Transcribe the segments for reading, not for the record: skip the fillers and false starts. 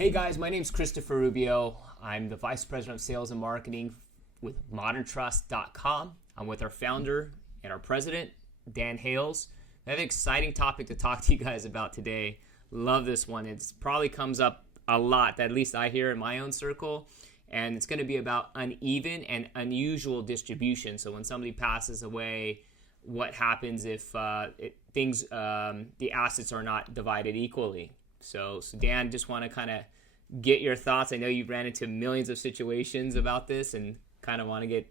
Hey guys, my name's Christopher Rubio. I'm the Vice President of Sales and Marketing with moderntrust.com. I'm with our founder and our president, Dan Hales. I have an exciting topic to talk to you guys about today. Love this one. It probably comes up a lot, at least I hear in my own circle. And it's going to be about uneven and unusual distribution. So when somebody passes away, what happens if the assets are not divided equally? So Dan, just want to kind of get your thoughts. I know you've ran into millions of situations about this, and kind of want to get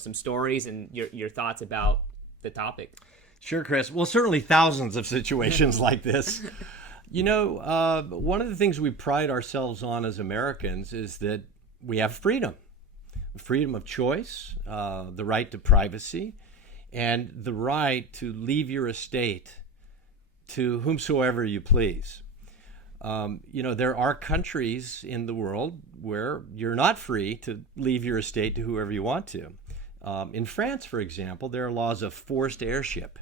some stories and your thoughts about the topic. Sure, Chris. Well, certainly thousands of situations like this. One of the things we pride ourselves on as Americans is that we have freedom of choice, the right to privacy, and the right to leave your estate to whomsoever you please. There are countries in the world where you're not free to leave your estate to whoever you want to. In France, for example, there are laws of forced heirship.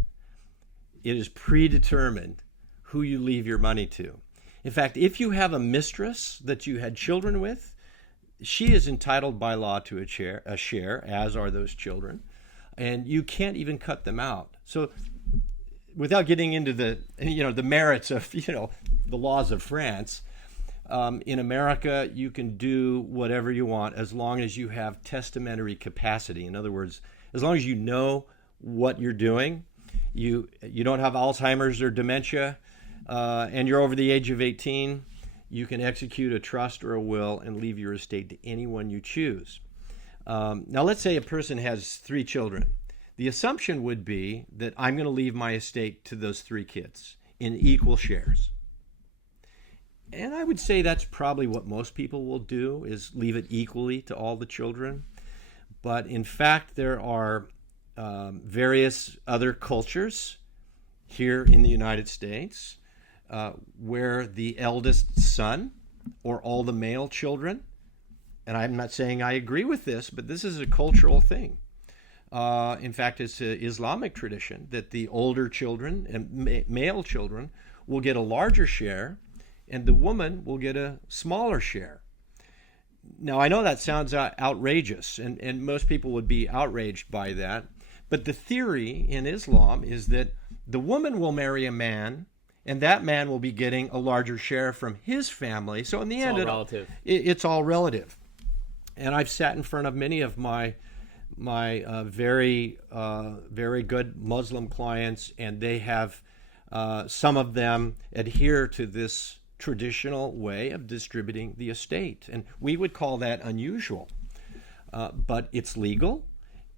It is predetermined who you leave your money to. In fact, if you have a mistress that you had children with, she is entitled by law to a share, as are those children, and you can't even cut them out. So, without getting into the merits of the laws of France, in America you can do whatever you want as long as you have testamentary capacity. In other words, as long as you know what you're doing, you don't have Alzheimer's or dementia, and you're over the age of 18, you can execute a trust or a will and leave your estate to anyone you choose. Now, let's say a person has 3 children. The assumption would be that I'm going to leave my estate to those 3 kids in equal shares. And I would say that's probably what most people will do, is leave it equally to all the children. But in fact, there are various other cultures here in the United States where the eldest son or all the male children, and I'm not saying I agree with this, but this is a cultural thing. In fact, it's an Islamic tradition that the older children and male children will get a larger share and the woman will get a smaller share. Now, I know that sounds outrageous, and most people would be outraged by that, but the theory in Islam is that the woman will marry a man and that man will be getting a larger share from his family. So in the end, it's all relative. And I've sat in front of many of my very good Muslim clients, and they have some of them adhere to this traditional way of distributing the estate, and we would call that unusual. But it's legal,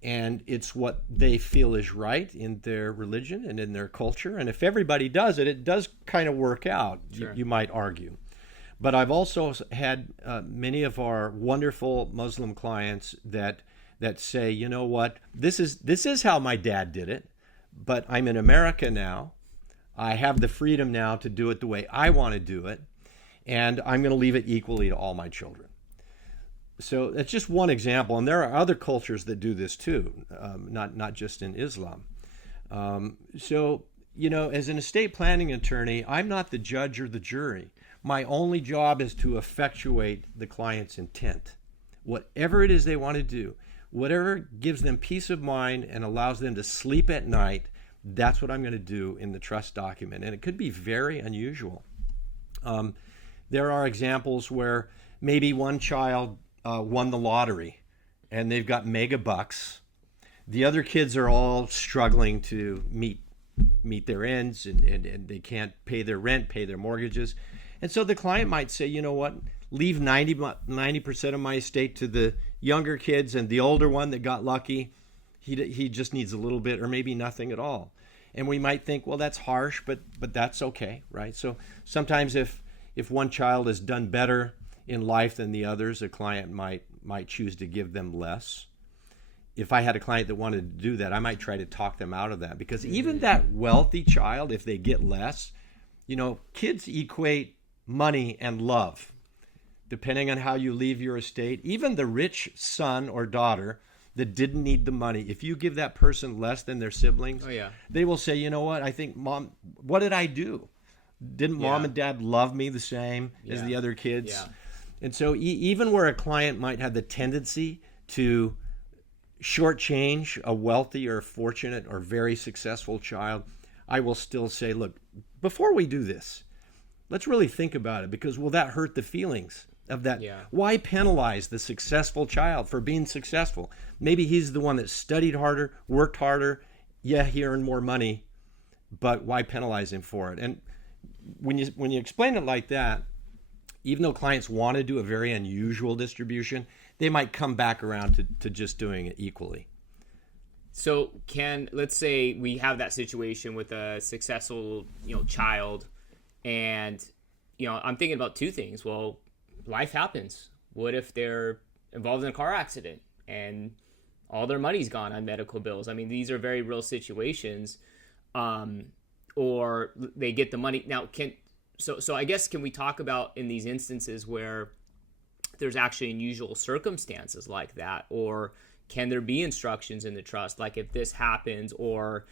and it's what they feel is right in their religion and in their culture. And if everybody does it, it does kind of work out. Sure. You might argue. But I've also had many of our wonderful Muslim clients that say, you know what, this is how my dad did it, but I'm in America now. I have the freedom now to do it the way I want to do it, and I'm going to leave it equally to all my children. So that's just one example, and there are other cultures that do this too, not just in Islam. So, as an estate planning attorney, I'm not the judge or the jury. My only job is to effectuate the client's intent. Whatever it is they want to do, whatever gives them peace of mind and allows them to sleep at night, that's what I'm going to do in the trust document. And it could be very unusual. There are examples where maybe one child won the lottery and they've got mega bucks. The other kids are all struggling to meet their ends, and they can't pay their rent, pay their mortgages. And so the client might say, you know what, leave 90% of my estate to the younger kids, and the older one that got lucky, he just needs a little bit or maybe nothing at all. And we might think, well, that's harsh, but that's okay, right? So sometimes if one child has done better in life than the others, a client might choose to give them less. If I had a client that wanted to do that, I might try to talk them out of that, because even that wealthy child, if they get less, kids equate money and love. Depending on how you leave your estate, even the rich son or daughter that didn't need the money, if you give that person less than their siblings, they will say, you know what, I think, Mom, what did I do? Didn't mom and dad love me the same as the other kids? Yeah. And so even where a client might have the tendency to shortchange a wealthy or fortunate or very successful child, I will still say, look, before we do this, let's really think about it, because will that hurt the feelings of that? Yeah. Why penalize the successful child for being successful? Maybe he's the one that studied harder, worked harder. Yeah, he earned more money, but why penalize him for it? And when you explain it like that, even though clients want to do a very unusual distribution, they might come back around to just doing it equally. So let's say we have that situation with a successful, child, and, I'm thinking about two things. Well, life happens. What if they're involved in a car accident and all their money's gone on medical bills? I mean, these are very real situations. Or they get the money. Now, So I guess, can we talk about in these instances where there's actually unusual circumstances like that, or can there be instructions in the trust, like if this happens, or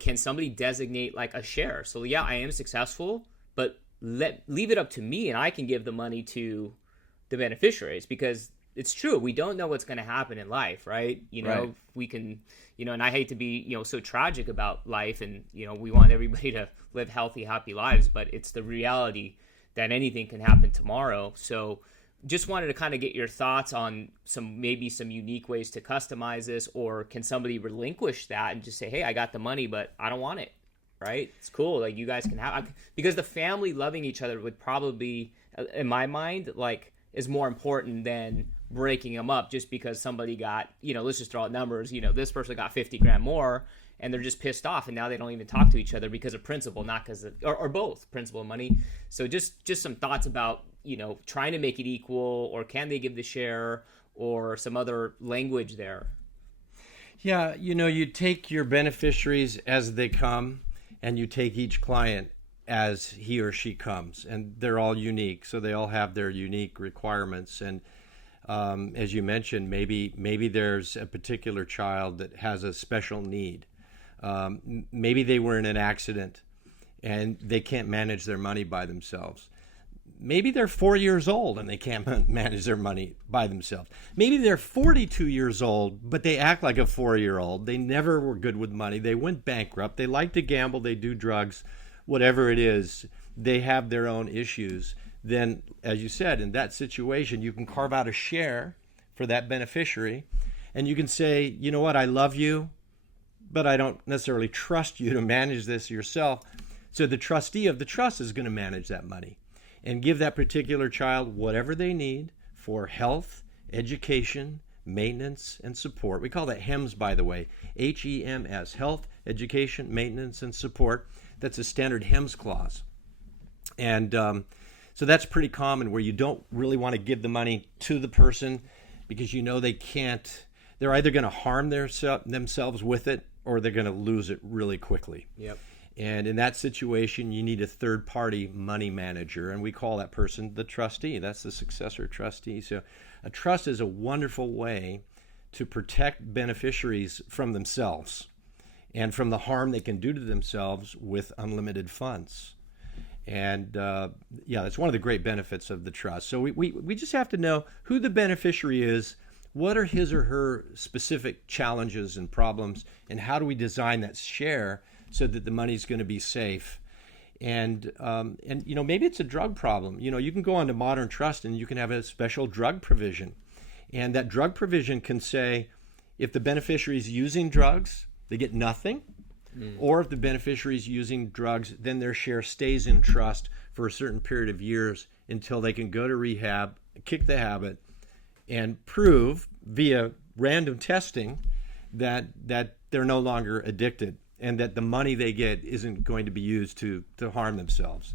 can somebody designate like a share? So yeah, I am successful, but leave it up to me, and I can give the money to the beneficiaries, because it's true, we don't know what's going to happen in life, right? Right. We can, and I hate to be, so tragic about life, and, we want everybody to live healthy, happy lives, but it's the reality that anything can happen tomorrow. So just wanted to kind of get your thoughts on maybe some unique ways to customize this, or can somebody relinquish that and just say, hey, I got the money, but I don't want it, right? It's cool. Like, you guys can have, because the family loving each other would probably, in my mind, like, is more important than breaking them up just because somebody got, let's just throw out numbers, this person got 50 grand more, and they're just pissed off, and now they don't even talk to each other because of principle, not because of, or both, principle and money. So just some thoughts about, trying to make it equal, or can they give the share, or some other language there? Yeah, you take your beneficiaries as they come, and you take each client as he or she comes, and they're all unique, so they all have their unique requirements. And as you mentioned, maybe there's a particular child that has a special need. Maybe they were in an accident and they can't manage their money by themselves. Maybe they're 4 years old and they can't manage their money by themselves. Maybe they're 42 years old, but they act like a 4-year-old. They never were good with money. They went bankrupt. They like to gamble. They do drugs. Whatever it is, they have their own issues. Then, as you said, in that situation, you can carve out a share for that beneficiary, and you can say, you know what, I love you, but I don't necessarily trust you to manage this yourself. So the trustee of the trust is going to manage that money and give that particular child whatever they need for health, education, maintenance, and support. We call that HEMS, by the way, HEMS, health, education, maintenance, and support. That's a standard HEMS clause. And so that's pretty common, where you don't really want to give the money to the person because they can't. They're either going to harm themselves with it, or they're going to lose it really quickly. Yep. And in that situation, you need a third-party money manager, and we call that person the trustee. That's the successor trustee. So a trust is a wonderful way to protect beneficiaries from themselves and from the harm they can do to themselves with unlimited funds. And that's one of the great benefits of the trust. So we just have to know who the beneficiary is, what are his or her specific challenges and problems, and how do we design that share so that the money's going to be safe. And maybe it's a drug problem. You can go onto Modern Trust and you can have a special drug provision. And that drug provision can say, if the beneficiary is using drugs, they get nothing. Or if the beneficiary is using drugs, then their share stays in trust for a certain period of years until they can go to rehab, kick the habit, and prove via random testing that they're no longer addicted, and that the money they get isn't going to be used to harm themselves.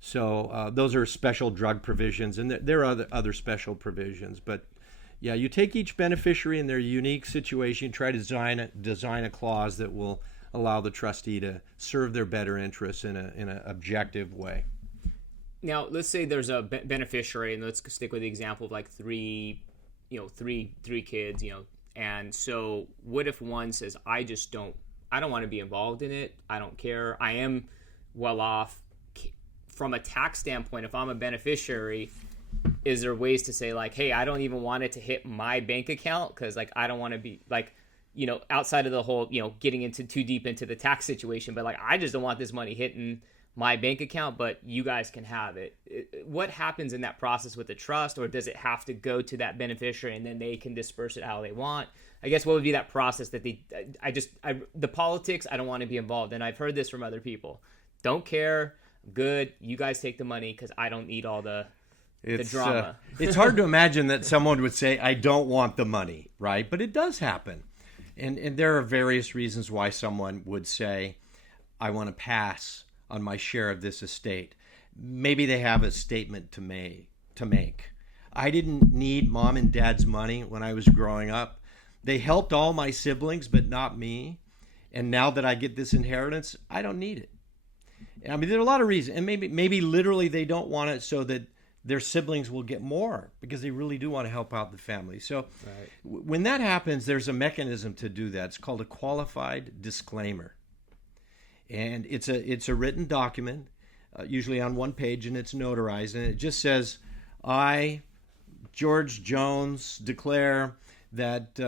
So those are special drug provisions, and there are other special provisions. But yeah, you take each beneficiary in their unique situation, try to design a clause that will allow the trustee to serve their better interests in an objective way. Now, let's say there's a beneficiary, and let's stick with the example of like three kids, and so what if one says, I don't want to be involved in it. I don't care. I am well off. from a tax standpoint, if I'm a beneficiary, is there ways to say like, hey, I don't even want it to hit my bank account because like I don't want to be like, outside of the whole, getting into too deep into the tax situation, but like I just don't want this money hitting my bank account, but you guys can have it. What happens in that process with the trust, or does it have to go to that beneficiary and then they can disperse it how they want? I guess what would be that process that the politics, I don't want to be involved. And I've heard this from other people. Don't care. Good. You guys take the money because I don't need all the drama. It's hard to imagine that someone would say, I don't want the money, right? But it does happen. And there are various reasons why someone would say, I want to pass on my share of this estate. Maybe they have a statement to make. I didn't need mom and dad's money when I was growing up. They helped all my siblings, but not me. And now that I get this inheritance, I don't need it. I mean, there are a lot of reasons. And maybe literally they don't want it so that their siblings will get more because they really do want to help out the family. So when that happens, there's a mechanism to do that. It's called a qualified disclaimer. And it's a written document, usually on one page, and it's notarized. And it just says, I, George Jones, declare that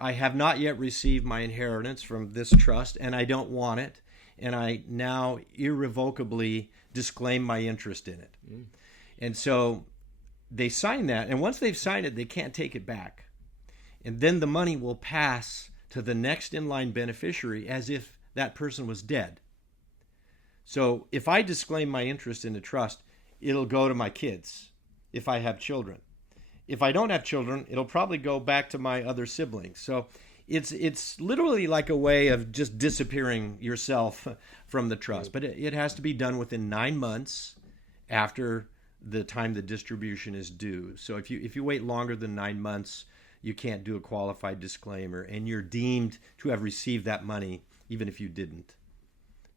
I have not yet received my inheritance from this trust, and I don't want it. And I now irrevocably disclaim my interest in it. And so they sign that. And once they've signed it, they can't take it back. And then the money will pass to the next in line beneficiary as if that person was dead. So if I disclaim my interest in the trust, it'll go to my kids if I have children. If I don't have children, it'll probably go back to my other siblings. So it's literally like a way of just disappearing yourself from the trust. But it has to be done within 9 months after the time the distribution is due. So if you wait longer than 9 months, you can't do a qualified disclaimer, and you're deemed to have received that money even if you didn't.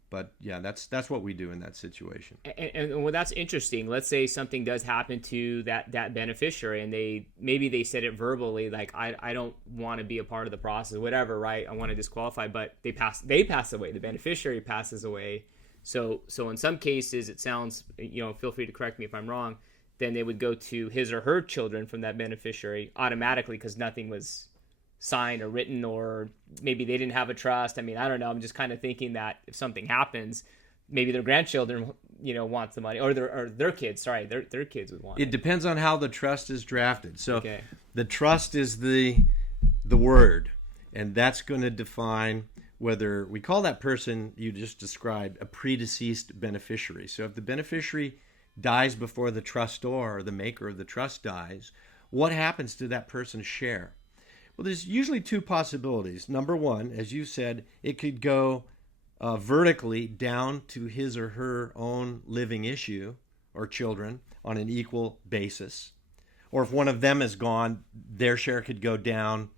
But yeah, that's what we do in that situation. And well, that's interesting. Let's say something does happen to that beneficiary, and they said it verbally, like I don't want to be a part of the process, whatever, right? I want to disqualify, but they pass away. The beneficiary passes away. So in some cases, it sounds, feel free to correct me if I'm wrong, then they would go to his or her children from that beneficiary automatically because nothing was signed or written, or maybe they didn't have a trust. I mean, I don't know. I'm just kind of thinking that if something happens, maybe their grandchildren, want the money, or their kids. Sorry, their kids would want it. It depends on how the trust is drafted. So The trust is the word, and that's going to define whether we call that person you just described a predeceased beneficiary. So if the beneficiary dies before the trustor or the maker of the trust dies, what happens to that person's share? Well, there's usually two possibilities. Number one, as you said, it could go vertically down to his or her own living issue or children on an equal basis. Or if one of them is gone, their share could go down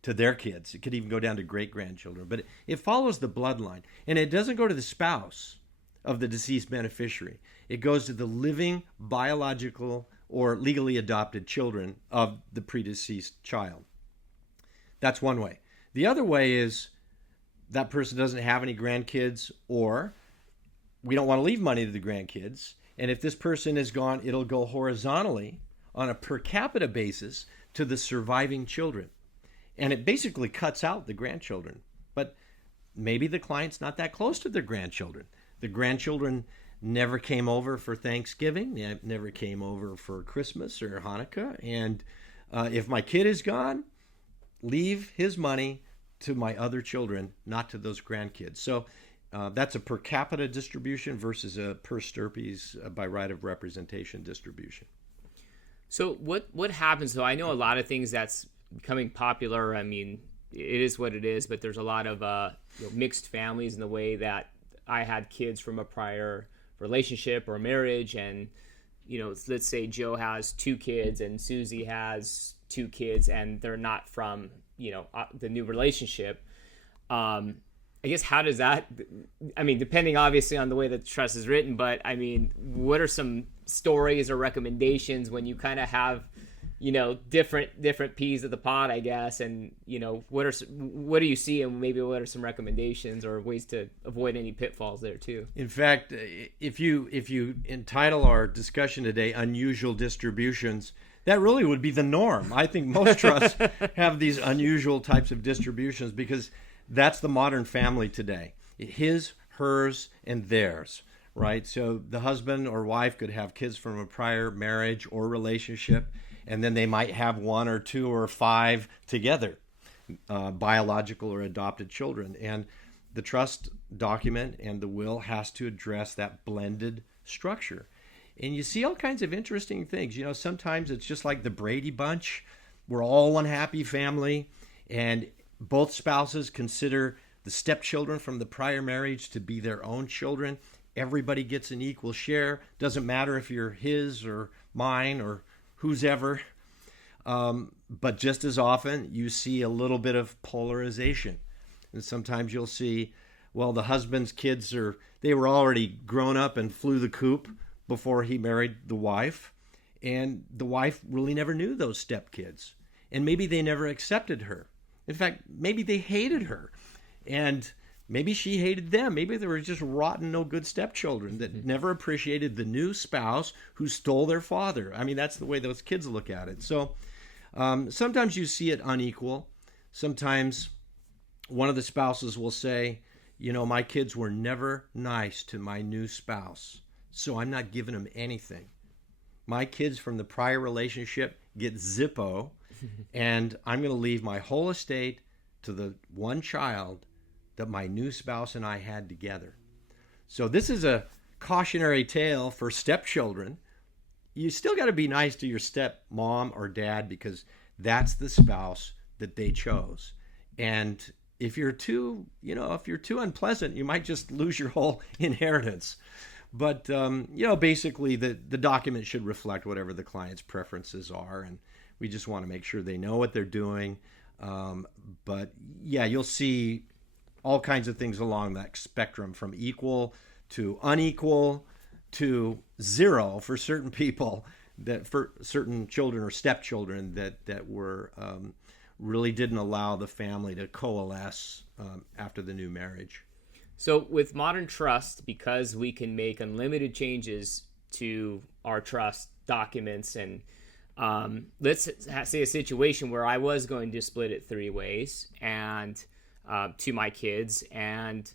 to their kids. It could even go down to great-grandchildren. But it follows the bloodline. And it doesn't go to the spouse of the deceased beneficiary. It goes to the living, biological, or legally adopted children of the predeceased child. That's one way. The other way is that person doesn't have any grandkids, or we don't want to leave money to the grandkids. And if this person is gone, it'll go horizontally on a per capita basis to the surviving children. And it basically cuts out the grandchildren. But maybe the client's not that close to their grandchildren. The grandchildren never came over for Thanksgiving. They never came over for Christmas or Hanukkah. And if my kid is gone, leave his money to my other children, not to those grandkids. So that's a per capita distribution versus a per stirpes by right of representation distribution. So what happens, though? I know a lot of things that's becoming popular. I mean, it is what it is, but there's a lot of mixed families in the way that I had kids from a prior relationship or marriage, and let's say Joe has 2 kids and Susie has 2 kids, and they're not from the new relationship. I guess how does that? I mean, depending obviously on the way that the trust is written, but I mean, what are some stories or recommendations when you kind of have different peas of the pod, I guess. And what do you see, and maybe what are some recommendations or ways to avoid any pitfalls there too? In fact, if you entitle our discussion today "Unusual Distributions," that really would be the norm. I think most trusts have these unusual types of distributions because that's the modern family today. His, hers, and theirs, right? So the husband or wife could have kids from a prior marriage or relationship, and then they might have one or two or five together, biological or adopted children. And the trust document and the will has to address that blended structure. And you see all kinds of interesting things. Sometimes it's just like the Brady Bunch. We're all one happy family, and both spouses consider the stepchildren from the prior marriage to be their own children. Everybody gets an equal share. Doesn't matter if you're his or mine or whose ever. But just as often, you see a little bit of polarization. And sometimes you'll see, well, the husband's kids they were already grown up and flew the coop before he married the wife. And the wife really never knew those stepkids. And maybe they never accepted her. In fact, maybe they hated her. And maybe she hated them. Maybe they were just rotten, no good stepchildren that never appreciated the new spouse who stole their father. I mean, that's the way those kids look at it. So sometimes you see it unequal. Sometimes one of the spouses will say, my kids were never nice to my new spouse, so I'm not giving them anything. My kids from the prior relationship get Zippo, and I'm going to leave my whole estate to the one child that my new spouse and I had together. So this is a cautionary tale for stepchildren. You still got to be nice to your stepmom or dad because that's the spouse that they chose. And if you're too unpleasant, you might just lose your whole inheritance. But, basically the document should reflect whatever the client's preferences are. And we just want to make sure they know what they're doing. But yeah, you'll see all kinds of things along that spectrum from equal to unequal to zero for certain people, that for certain children or stepchildren that were really didn't allow the family to coalesce after the new marriage. So with modern trust, because we can make unlimited changes to our trust documents, and let's say a situation where I was going to split it three ways and to my kids, and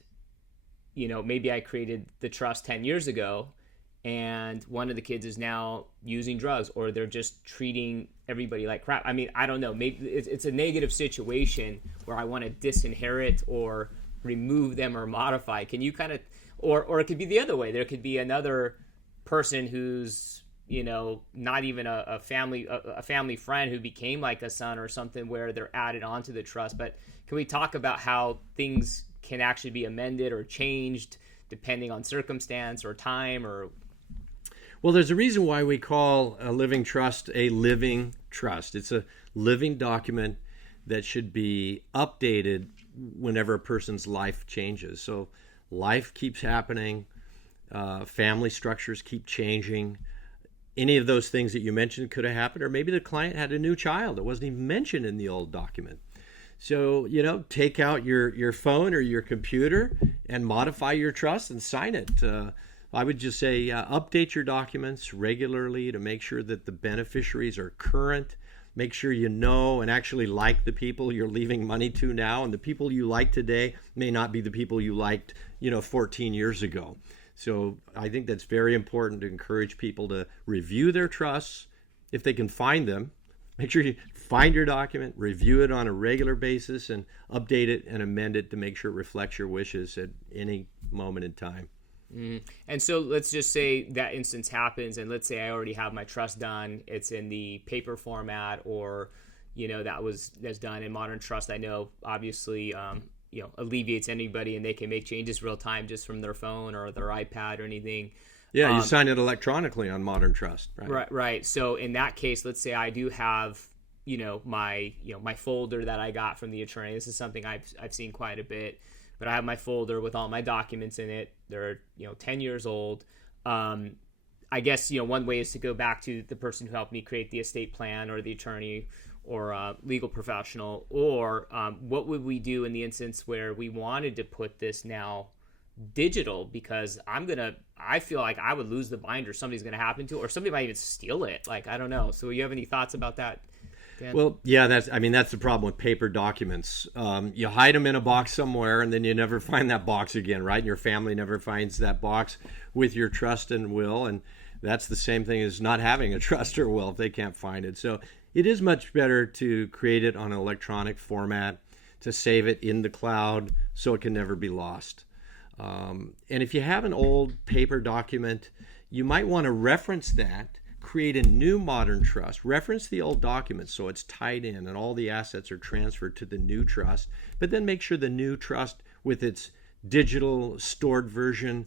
maybe I created the trust 10 years ago, and one of the kids is now using drugs, or they're just treating everybody like crap. I mean, I don't know. Maybe it's a negative situation where I want to disinherit or remove them or modify. Can you kind of, or it could be the other way. There could be another person who's not even a family friend who became like a son or something, where they're added onto the trust. But can we talk about how things can actually be amended or changed depending on circumstance or time? Or well, there's a reason why we call a living trust a living trust. It's a living document that should be updated whenever a person's life changes. So life keeps happening, family structures keep changing. Any of those things that you mentioned could have happened, or maybe the client had a new child that wasn't even mentioned in the old document. So, take out your phone or your computer and modify your trust and sign it. I would just say update your documents regularly to make sure that the beneficiaries are current. Make sure you know and actually like the people you're leaving money to now, and the people you like today may not be the people you liked, 14 years ago. So I think that's very important to encourage people to review their trusts if they can find them. Make sure you find your document, review it on a regular basis, and update it and amend it to make sure it reflects your wishes at any moment in time. And so let's just say that instance happens, and let's say I already have my trust done. It's in the paper format, or that's done in modern trust. I know obviously alleviates anybody, and they can make changes real time just from their phone or their iPad or anything. Yeah, you sign it electronically on modern trust, right? Right. So in that case, let's say I do have my folder that I got from the attorney. This is something I've seen quite a bit. But I have my folder with all my documents in it. They're 10 years old. I guess, one way is to go back to the person who helped me create the estate plan, or the attorney, or legal professional, or what would we do in the instance where we wanted to put this now digital, because I feel like I would lose the binder, somebody's going to happen to it, or somebody might even steal it. Like, I don't know. So you have any thoughts about that, Dan? Well, yeah, that's the problem with paper documents. You hide them in a box somewhere, and then you never find that box again, right? And your family never finds that box with your trust and will, and that's the same thing as not having a trust or will if they can't find it. So it is much better to create it on an electronic format, to save it in the cloud so it can never be lost. And if you have an old paper document, you might want to reference that, create a new modern trust, reference the old document so it's tied in and all the assets are transferred to the new trust, but then make sure the new trust with its digital stored version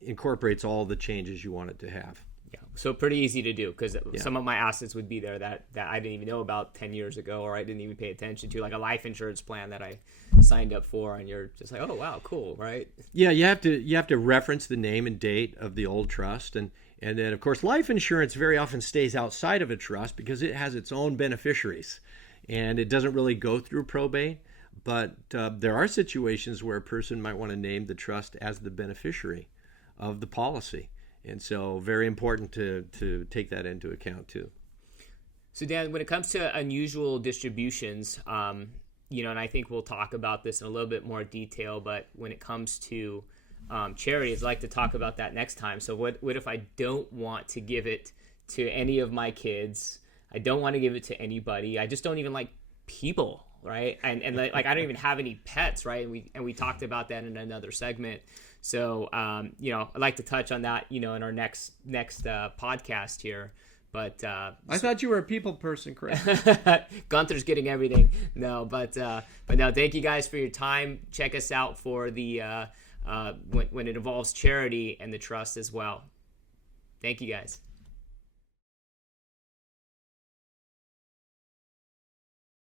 incorporates all the changes you want it to have. Yeah, so pretty easy to do, because some of my assets would be there that I didn't even know about 10 years ago, or I didn't even pay attention to, like a life insurance plan that I signed up for, and you're just like, oh wow, cool, right? Yeah, you have to reference the name and date of the old trust, and then of course life insurance very often stays outside of a trust because it has its own beneficiaries, and it doesn't really go through probate. But there are situations where a person might want to name the trust as the beneficiary of the policy. And so very important to take that into account too. So Dan, when it comes to unusual distributions, and I think we'll talk about this in a little bit more detail, but when it comes to charities, I'd like to talk about that next time. So what if I don't want to give it to any of my kids? I don't want to give it to anybody. I just don't even like people, right? And like I don't even have any pets, right? And we talked about that in another segment. So, I'd like to touch on that, in our next podcast here. But I thought you were a people person, Chris. Gunther's getting everything. No, but no. Thank you guys for your time. Check us out for the when it involves charity and the trust as well. Thank you guys.